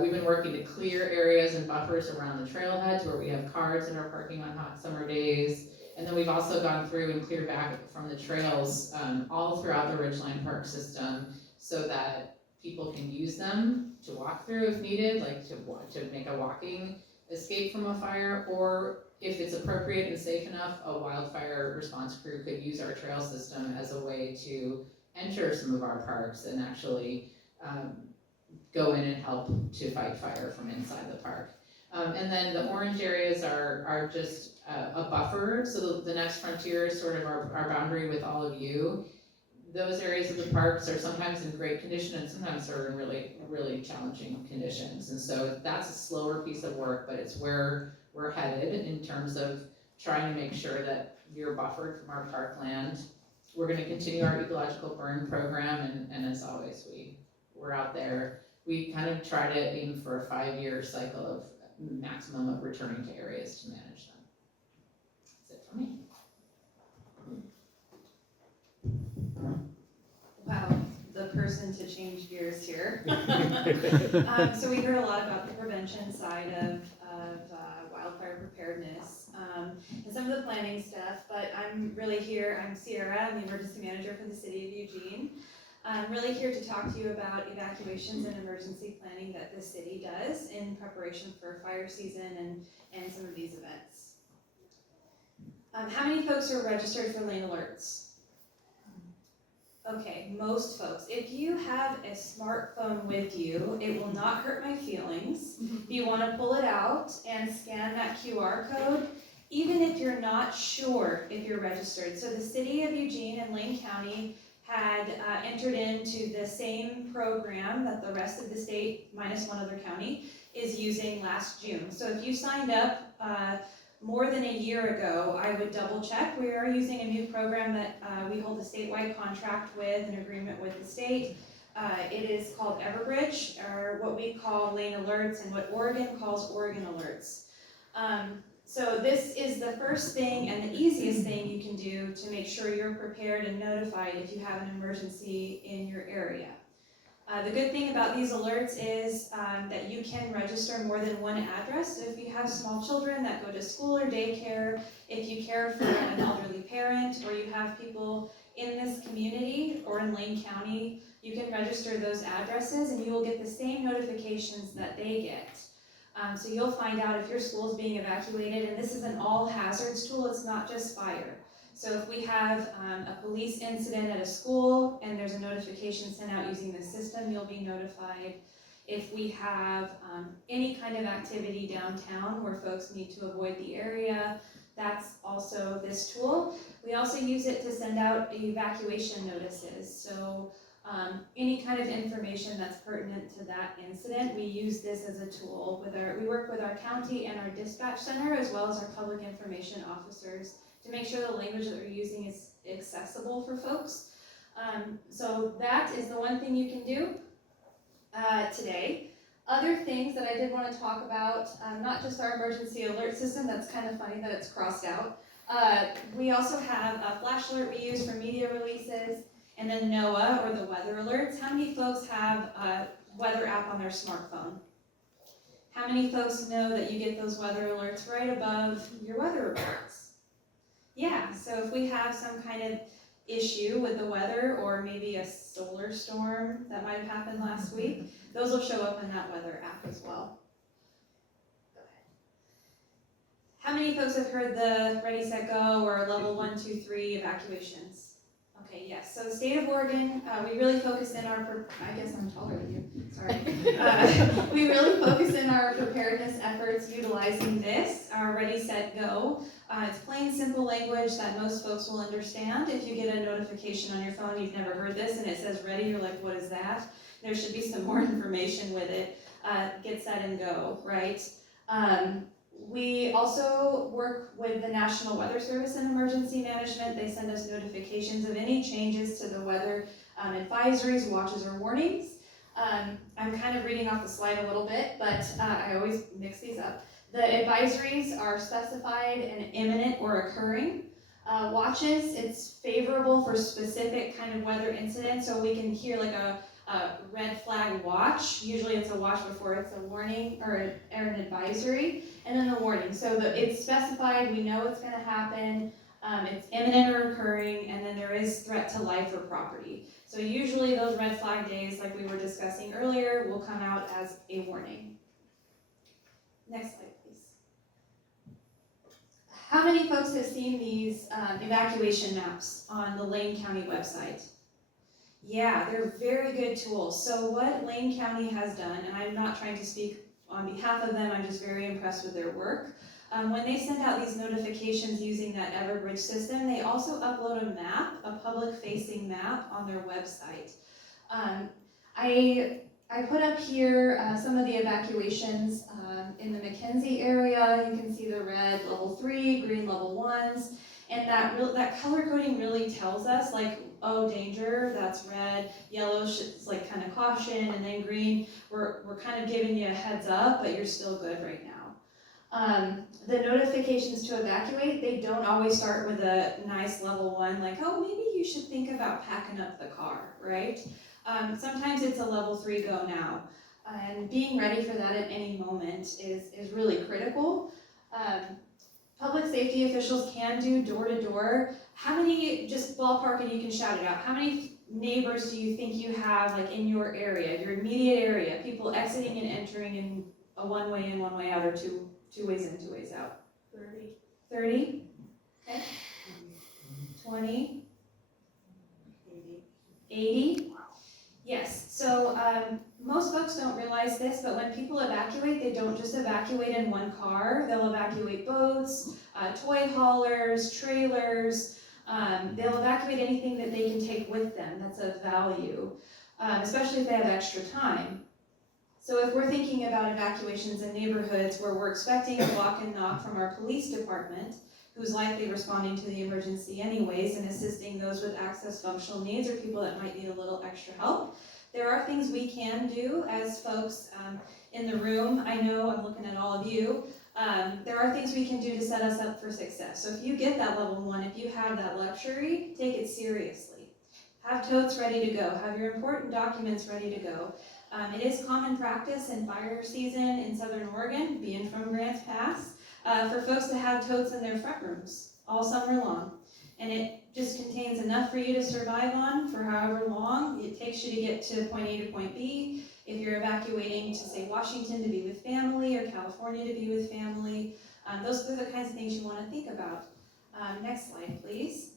we've been working to clear areas and buffers around the trailheads where we have cars that are parking on hot summer days. And then we've also gone through and cleared back from the trails all throughout the Ridgeline Park system so that people can use them to walk through if needed, like to make a walking escape from a fire, or if it's appropriate and safe enough, a wildfire response crew could use our trail system as a way to enter some of our parks and actually go in and help to fight fire from inside the park. And then the orange areas are just a buffer, so the next frontier is sort of our boundary with all of you. Those areas of the parks are sometimes in great condition and sometimes are in really, really challenging conditions. And so that's a slower piece of work, but it's where we're headed in terms of trying to make sure that you're buffered from our parkland. We're gonna continue our ecological burn program, and as always, we're out there. We kind of try to aim for a 5-year cycle of maximum of returning to areas to manage them. That's it for me. Wow, the person to change gears here. So we heard a lot about the prevention side of wildfire preparedness and some of the planning stuff, but I'm really here, I'm Sierra, I'm the emergency manager for the city of Eugene. I'm really here to talk to you about evacuations and emergency planning that the city does in preparation for fire season and some of these events. How many folks are registered for lane alerts? Okay, most folks. If you have a smartphone with you, it will not hurt my feelings. If you want to pull it out and scan that QR code, even if you're not sure if you're registered. So the city of Eugene and Lane County had entered into the same program that the rest of the state, minus one other county, is using last June. So if you signed up more than a year ago, I would double check. We are using a new program that we hold a statewide contract with, an agreement with the state. It is called Everbridge, or what we call lane alerts, and what Oregon calls Oregon alerts. So this is the first thing and the easiest thing you can do to make sure you're prepared and notified if you have an emergency in your area. The good thing about these alerts is that you can register more than one address. So if you have small children that go to school or daycare, if you care for an elderly parent, or you have people in this community or in Lane County, you can register those addresses and you will get the same notifications that they get. So you'll find out if your school is being evacuated, and this is an all hazards tool, it's not just fire. So if we have a police incident at a school and there's a notification sent out using the system, you'll be notified. If we have any kind of activity downtown where folks need to avoid the area, that's also this tool. We also use it to send out evacuation notices. So any kind of information that's pertinent to that incident, we use this as a tool. We work with our county and our dispatch center, as well as our public information officers, to make sure the language that we're using is accessible for folks. So that is the one thing you can do today. Other things that I did want to talk about, not just our emergency alert system, that's kind of funny that it's crossed out. We also have a flash alert we use for media releases, and then NOAA, or the weather alerts. How many folks have a weather app on their smartphone? How many folks know that you get those weather alerts right above your weather reports? Yeah, so if we have some kind of issue with the weather, or maybe a solar storm that might have happened last week, those will show up in that weather app as well. Go ahead. How many folks have heard the Ready, Set, Go, or level 1, 2, 3 evacuations? Okay, yes, so the state of Oregon, we really focus in our, I guess I'm taller than you, sorry. We really focus in our preparedness efforts utilizing this, our Ready, Set, Go. It's plain, simple language that most folks will understand. If you get a notification on your phone, you've never heard this, and it says ready, you're like, what is that? There should be some more information with it. Get set and go, right? We also work with the National Weather Service in emergency management. They send us notifications of any changes to the weather advisories, watches, or warnings. I'm kind of reading off the slide a little bit, but I always mix these up. The advisories are specified and imminent or occurring. Watches, it's favorable for specific kind of weather incidents, so we can hear like a red flag watch. Usually it's a watch before it's a warning or an advisory, and then the warning. So it's specified, we know it's gonna happen, it's imminent or occurring, and then there is threat to life or property. So usually those red flag days, like we were discussing earlier, will come out as a warning. Next slide, please. How many folks have seen these evacuation maps on the Lane County website? Yeah, they're very good tools. So what Lane County has done, and I'm not trying to speak on behalf of them, I'm just very impressed with their work. When they send out these notifications using that Everbridge system, they also upload a map, a public-facing map on their website. I put up here some of the evacuations in the McKenzie area. You can see the red level 3, green level 1s, and that color coding really tells us, like, oh, danger, that's red, yellow is like kind of caution, and then green, we're kind of giving you a heads up, but you're still good right now. The notifications to evacuate, they don't always start with a nice level 1, like, oh, maybe you should think about packing up the car, right? Sometimes it's a level 3 go now. And being ready for that at any moment is really critical. Public safety officials can do door-to-door. How many, just ballpark and you can shout it out, how many neighbors do you think you have like in your area, your immediate area, people exiting and entering in a one-way in, one-way out, or two ways in, two ways out? 30. 30? Okay. 20? 80? Yes, so most folks don't realize this, but when people evacuate, they don't just evacuate in one car. They'll evacuate boats, toy haulers, trailers. They'll evacuate anything that they can take with them that's of value, especially if they have extra time. So if we're thinking about evacuations in neighborhoods where we're expecting a walk and knock from our police department, who's likely responding to the emergency anyways and assisting those with access functional needs or people that might need a little extra help, there are things we can do as folks in the room. I know, I'm looking at all of you, there are things we can do to set us up for success. So if you get that level 1, if you have that luxury, take it seriously. Have totes ready to go, have your important documents ready to go. It is common practice in fire season in Southern Oregon, being from Grants Pass, for folks to have totes in their front rooms all summer long. And it just contains enough for you to survive on for however long it takes you to get to point A to point B. If you're evacuating to, say, Washington to be with family or California to be with family, those are the kinds of things you want to think about. Next slide, please.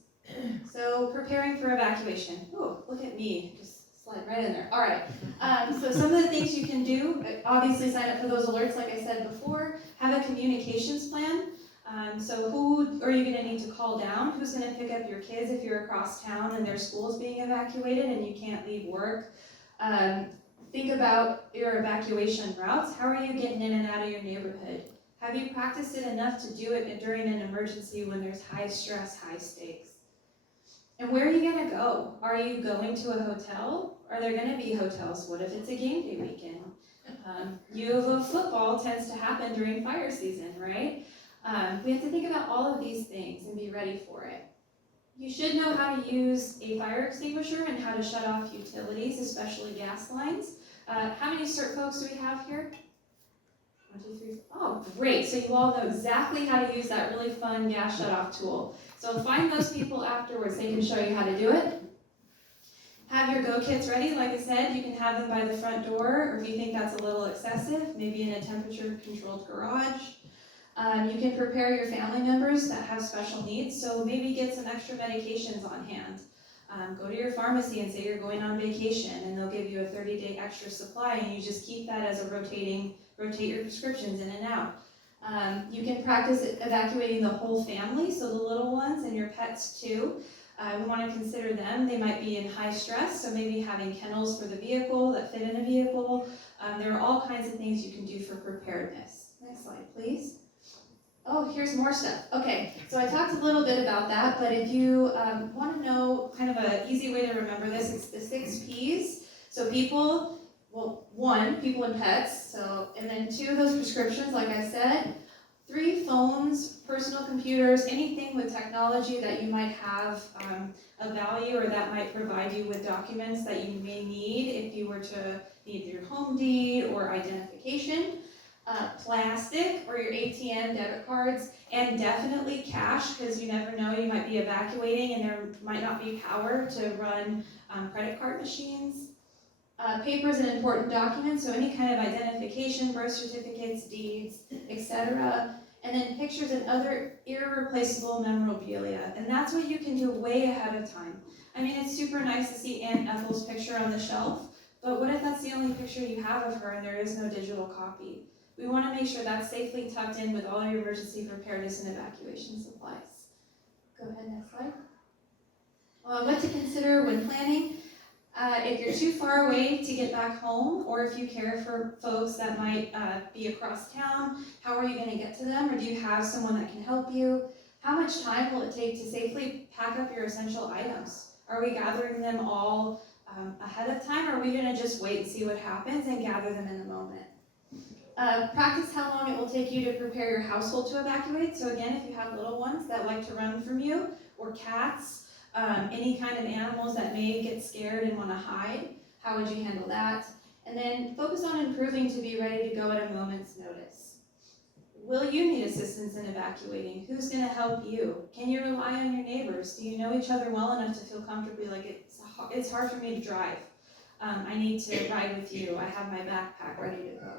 So preparing for evacuation. Oh, look at me, just slide right in there. All right, so some of the things you can do, obviously sign up for those alerts like I said before, have a communications plan. So who are you going to need to call down? Who's going to pick up your kids if you're across town and their school's being evacuated and you can't leave work? Think about your evacuation routes. How are you getting in and out of your neighborhood? Have you practiced it enough to do it during an emergency when there's high stress, high stakes? And where are you going to go? Are you going to a hotel? Are there going to be hotels? What if it's a game day weekend? U of O football tends to happen during fire season, right? We have to think about all of these things and be ready for it. You should know how to use a fire extinguisher and how to shut off utilities, especially gas lines. How many CERT folks do we have here? 1, 2, 3, 4. Oh, great. So you all know exactly how to use that really fun gas shut-off tool. So find those people afterwards. They can show you how to do it. Have your go kits ready. Like I said, you can have them by the front door, or if you think that's a little excessive, maybe in a temperature-controlled garage. You can prepare your family members that have special needs, so maybe get some extra medications on hand. Go to your pharmacy and say you're going on vacation, and they'll give you a 30-day extra supply, and you just keep that as a rotate your prescriptions in and out. You can practice evacuating the whole family, so the little ones and your pets too. We want to consider them. They might be in high stress, so maybe having kennels for the vehicle that fit in a vehicle. There are all kinds of things you can do for preparedness. Next slide, please. Oh, here's more stuff. Okay, so I talked a little bit about that, but if you want to know kind of an easy way to remember this, it's the 6 Ps. So people, well, 1, people and pets, and then 2 of those prescriptions, like I said. 3, phones, personal computers, anything with technology that you might have a value or that might provide you with documents that you may need if you were to need your home deed or identification. Plastic or your ATM debit cards, and definitely cash, because you never know, you might be evacuating and there might not be power to run credit card machines. Papers and important documents, so any kind of identification, birth certificates, deeds, etc. And then pictures and other irreplaceable memorabilia. And that's what you can do way ahead of time. I mean, it's super nice to see Aunt Ethel's picture on the shelf, but what if that's the only picture you have of her and there is no digital copy? We want to make sure that's safely tucked in with all your emergency preparedness and evacuation supplies. Go ahead, next slide. What to consider when planning. If you're too far away to get back home, or if you care for folks that might be across town, how are you going to get to them? Or do you have someone that can help you? How much time will it take to safely pack up your essential items? Are we gathering them all ahead of time, or are we going to just wait and see what happens and gather them in the moment? Practice how long it will take you to prepare your household to evacuate. So again, if you have little ones that like to run from you, or cats, any kind of animals that may get scared and want to hide, how would you handle that? And then focus on improving to be ready to go at a moment's notice. Will you need assistance in evacuating? Who's going to help you? Can you rely on your neighbors? Do you know each other well enough to feel comfortably like it's hard for me to drive? I need to ride with you. I have my backpack ready to go.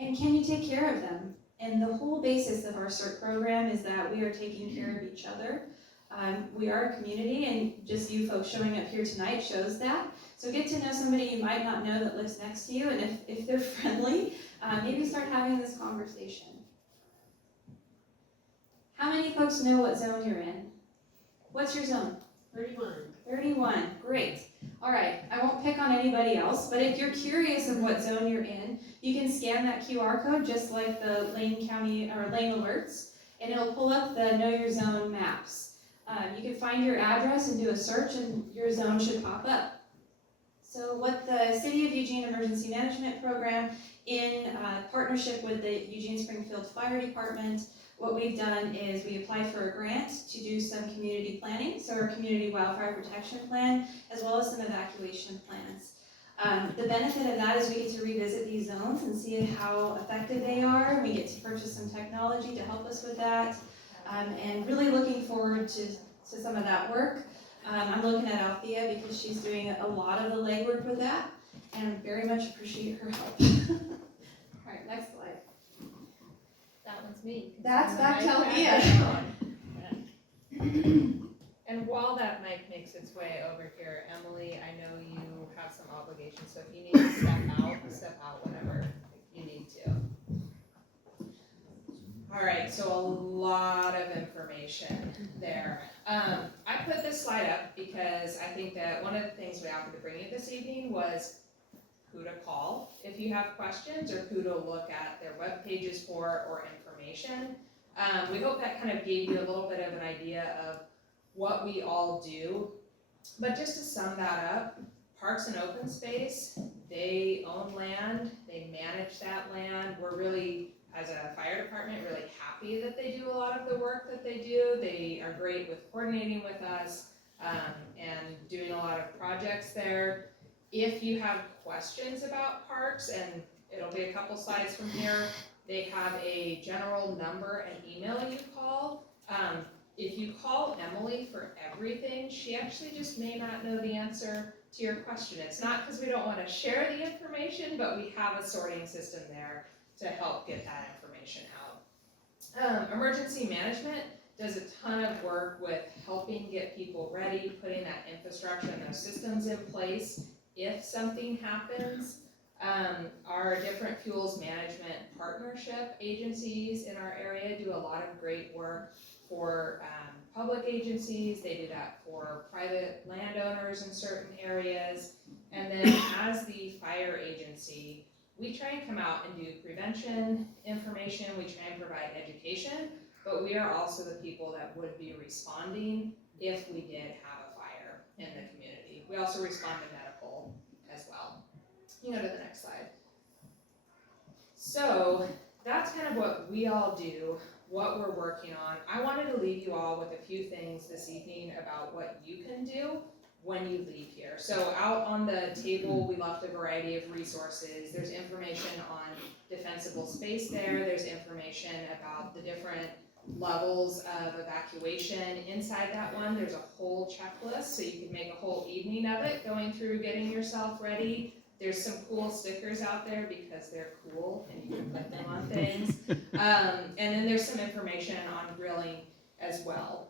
And can you take care of them? And the whole basis of our CERT program is that we are taking care of each other. We are a community, and just you folks showing up here tonight shows that. So get to know somebody you might not know that lives next to you, and if they're friendly, maybe start having this conversation. How many folks know what zone you're in? What's your zone? 31. 31, great. All right, I won't pick on anybody else, but if you're curious of what zone you're in, you can scan that QR code just like the Lane County or Lane Alerts, and it'll pull up the Know Your Zone maps. You can find your address and do a search, and your zone should pop up. So what the City of Eugene Emergency Management Program, in partnership with the Eugene Springfield Fire Department, what we've done is we applied for a grant to do some community planning, so our community wildfire protection plan, as well as some evacuation plans. The benefit of that is we get to revisit these zones and see how effective they are. We get to purchase some technology to help us with that, and really looking forward to some of that work. I'm looking at Althea because she's doing a lot of the legwork with that, and very much appreciate her help. All right, next slide. That one's me. That's back to Althea. Althea. And while that mic makes its way over here, Emily, I know you have some obligations, so if you need to step out whenever you need to. All right, so a lot of information there. I put this slide up because I think that one of the things we offered to bring you this evening was who to call if you have questions, or who to look at their web pages for, or information. We hope that kind of gave you a little bit of an idea of what we all do. But just to sum that up, Parks and Open Space, they own land, they manage that land. We're really, as a fire department, really happy that they do a lot of the work that they do. They are great with coordinating with us and doing a lot of projects there. If you have questions about parks, and it'll be a couple slides from here, they have a general number and email you call. If you call Emily for everything, she actually just may not know the answer to your question. It's not because we don't want to share the information, but we have a sorting system there to help get that information out. Emergency management does a ton of work with helping get people ready, putting that infrastructure and those systems in place if something happens. Our our different fuels management partnership agencies in our area do a lot of great work for public agencies. They do that for private landowners in certain areas. And then as the fire agency, we try and come out and do prevention information, we try and provide education, but we are also the people that would be responding if we did have a fire in the community. We also respond to medical as well. You can go to the next slide. So that's kind of what we all do, what we're working on. I wanted to leave you all with a few things this evening about what you can do when you leave here. So out on the table, we left a variety of resources. There's information on defensible space there. There's information about the different levels of evacuation. Inside that one, there's a whole checklist, so you can make a whole evening of it, going through getting yourself ready. There's some cool stickers out there because they're cool and you can put them on things. And then there's some information on grilling as well.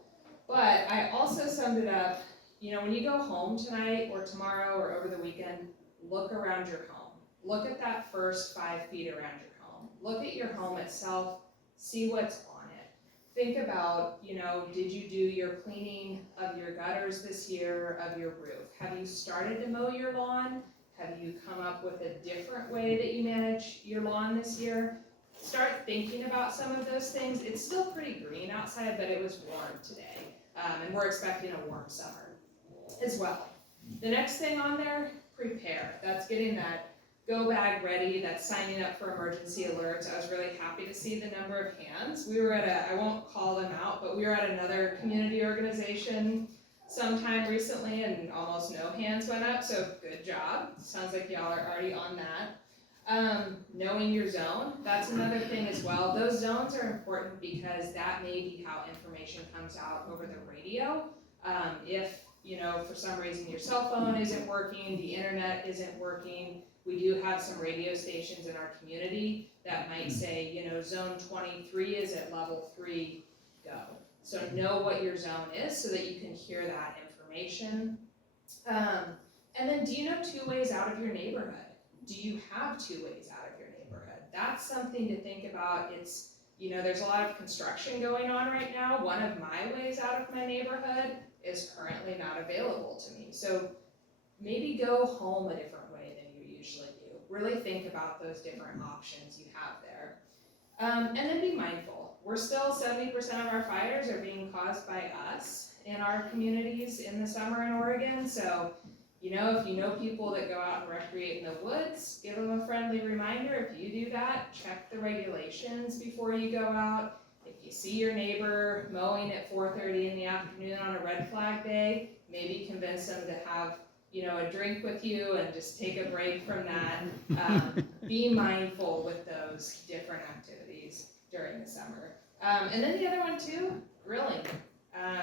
But I also summed it up, you know, when you go home tonight or tomorrow or over the weekend, look around your home. Look at that first 5 feet around your home. Look at your home itself, see what's on it. Think about, you know, did you do your cleaning of your gutters this year, of your roof? Have you started to mow your lawn? Have you come up with a different way that you manage your lawn this year? Start thinking about some of those things. It's still pretty green outside, but it was warm today. And we're expecting a warm summer as well. The next thing on there, prepare. That's getting that go bag ready, that's signing up for emergency alerts. I was really happy to see the number of hands. We were at I won't call them out, but we were at another community organization sometime recently and almost no hands went up, so good job. Sounds like y'all are already on that. Knowing your zone, that's another thing as well. Those zones are important because that may be how information comes out over the radio. If, you know, for some reason your cell phone isn't working, the internet isn't working, we do have some radio stations in our community that might say, you know, zone 23 is at level 3, go. So know what your zone is so that you can hear that information. And then do you know 2 ways out of your neighborhood? Do you have 2 ways out of your neighborhood? That's something to think about. It's, you know, there's a lot of construction going on right now. One of my ways out of my neighborhood is currently not available to me. So maybe go home a different way than you usually do. Really think about those different options you have there. And then be mindful. We're still 70% of our fires are being caused by us in our communities in the summer in Oregon. So, you know, if you know people that go out and recreate in the woods, give them a friendly reminder. If you do that, check the regulations before you go out. If you see your neighbor mowing at 4:30 in the afternoon on a red flag day, maybe convince them to have, you know, a drink with you and just take a break from that. Be mindful with those different activities during the summer. And then the other one too, grilling.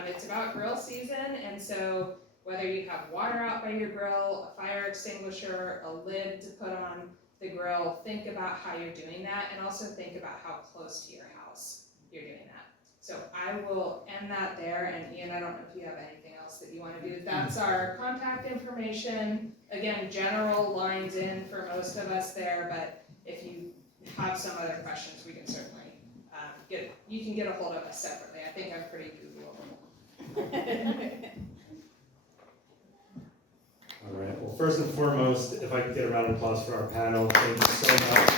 It's about grill season, and so whether you have water out by your grill, a fire extinguisher, a lid to put on the grill, think about how you're doing that, and also think about how close to your house you're doing that. So I will end that there, and Ian, I don't know if you have anything else that you want to do. That's our contact information. Again, general lines in for most of us there, but if you have some other questions, we can certainly you can get a hold of us separately. I think I'm pretty Googleable. All right, well, first and foremost, if I could get a round of applause for our panel, thank you so much.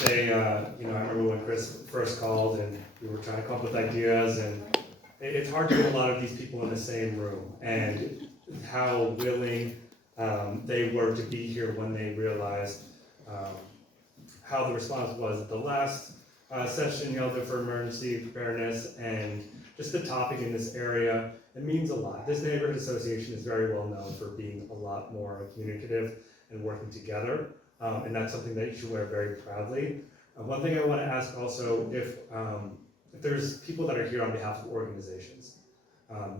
They, you know, I remember when Chris first called and we were trying to come up with ideas, and it's hard to get a lot of these people in the same room, and how willing they were to be here when they realized how the response was at the last session held for emergency preparedness, and just the topic in this area. It means a lot. This neighborhood association is very well known for being a lot more communicative and working together, and that's something that you should wear very proudly. One thing I want to ask also, if there's people that are here on behalf of organizations,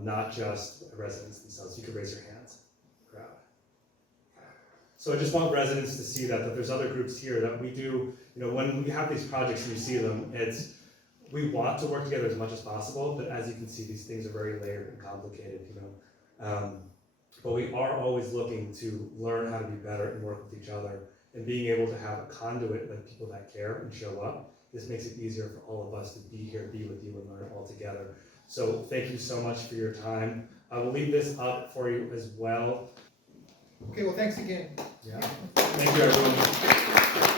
not just residents themselves, you could raise your hands. Crowd. So I just want residents to see that there's other groups here that we do, you know, when we have these projects and you see them, we want to work together as much as possible, but as you can see, these things are very layered and complicated, you know. But we are always looking to learn how to be better and work with each other. And being able to have a conduit like people that care and show up, this makes it easier for all of us to be here, be with you, and learn all together. So thank you so much for your time. I will leave this up for you as well. Okay, well, thanks again. Yeah. Thank you, everyone.